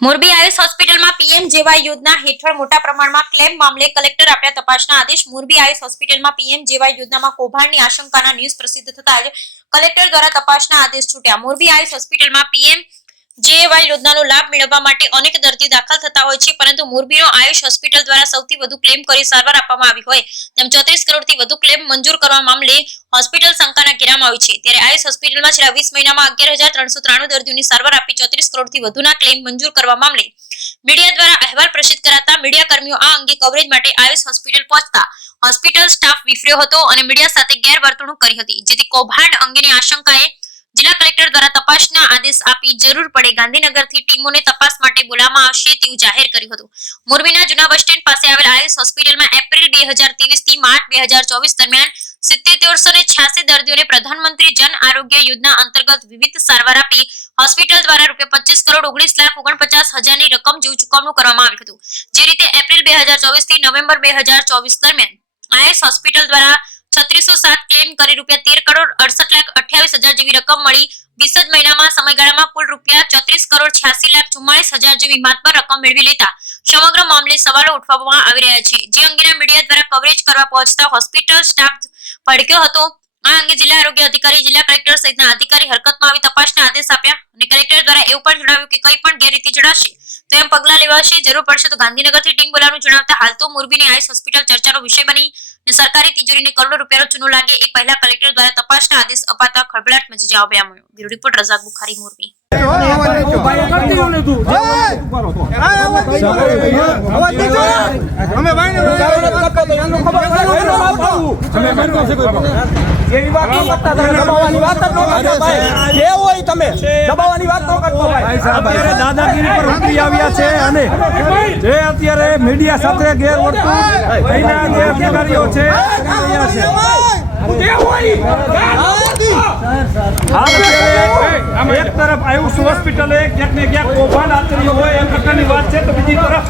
મોરબી આયુષ હોસ્પિટલમાં પીએમજેવાય યોજના હેઠળ મોટા પ્રમાણમાં ક્લેમ મામલે કલેક્ટર આપ્યા તપાસના આદેશ। મોરબી આયુષ હોસ્પિટલમાં પીએમજેવાય યોજનામાં કૌભાંડની આશંકાના ન્યૂઝ પ્રસિદ્ધ થતા જ કલેક્ટર દ્વારા તપાસના આદેશ છૂટ્યા। મોરબી આયુષ હોસ્પિટલમાં પીએમજેવાય યોજનાનો લાભ મેળવવા માટે અનેક દર્દી દાખલ થતા હોય છે, પરંતુ મોરબીનો આયુષ હોસ્પિટલ દ્વારા સૌથી વધુ ક્લેમ કરી સારવાર આપવામાં આવી હોય તેમ 34 કરોડથી વધુ ક્લેમ મંજૂર કરવા મામલે હોસ્પિટલ શંકાના ઘેરામાં આવી છે। ત્યારે આયુષ હોસ્પિટલમાં છેલ્લા 20 મહિનામાં 11,393 દર્દીઓની સારવાર આપી 34 કરોડથી વધુના ક્લેમ મંજૂર કરવા મામલે મીડિયા દ્વારા અહેવાલ પ્રસિદ્ધ કરાતા મીડિયા કર્મીઓ આ અંગે કવરેજ માટે આયુષ હોસ્પિટલ પહોંચતા હોસ્પિટલ સ્ટાફ વિફર્યો હતો અને મીડિયા સાથે ગેરવર્તણૂક કરી હતી, જેથી કૌભાંડ અંગેની આશંકાએ જિલ્લા કલેક્ટર દ્વારા તપાસના આદેશ આપી જરૂર પડે ગાંધીનગરથી ટીમોને તપાસ માટે બોલાવવામાં આવશે તેવું જાહેર કર્યું હતું। મોરબીના જૂના બસ સ્ટેન્ડ પાસે આવેલ આયુષ હોસ્પિટલમાં એપ્રિલ 2023 થી માર્ચ 2024 દરમિયાન 7786 દર્દીઓને પ્રધાનમંત્રી જન આરોગ્ય યોજના અંતર્ગત વિવિધ સારવાર આપી હોસ્પિટલ દ્વારા ₹25,19,49,000ની રકમ જેવું ચૂકવણું કરવામાં આવ્યું હતું। જે રીતે એપ્રિલ 2024 થી નવેમ્બર 2024 દરમિયાન આયુષ હોસ્પિટલ દ્વારા 3607 ક્લેમ કરી ₹13,68,28,000 જેવી રકમ મળી 20 જ મહિનામાં સમયગાળામાં કુલ ₹86,86,44,000 જેવી માતબર રકમ મેળવી લેતા સમગ્ર મામલે સવાલો ઉઠાવવામાં આવી રહ્યા છે, જે અંગેના મીડિયા દ્વારા કવરેજ કરવા પહોંચતા હોસ્પિટલ સ્ટાફ ભડક્યો હતો। આ અંગે જિલ્લા આરોગ્ય અધિકારી, જિલ્લા કલેક્ટર સહિતના અધિકારી હરકતમાં આવી તપાસના આદેશ આપ્યા અને કલેક્ટર દ્વારા એવું પણ જણાવ્યું કે કંઈ પણ ગેરરીતિ જણાશે તો એમ પગલાં લેવાશે, જરૂર પડશે તો ગાંધીનગરથી ટીમ બોલાવવાનું જણાવતા હાલ તો મોરબીની આયુષ હોસ્પિટલ ચર્ચાનો વિષય બની અને સરકારી તિજોરીને કરોડો રૂપિયાનો ચૂનો લાગે એ પહેલા કલેક્ટર દ્વારા તપાસના આદેશ અપાતા ખળભળાટ મચી જવા પામ્યો। Bureau report Razak Bukhari, Morbi. દાદાગીરી પર ઉતરી આવ્યા છે અને જે અત્યારે મીડિયા સાથે ગેરવર્તણૂક એના જે અધિકારીઓ છે એક તરફ આયુષ હોસ્પિટલે ક્યાંક ને ક્યાંક કૌભાંડ આચર્યું હોય એ પ્રકારની વાત છે, તો બીજી તરફ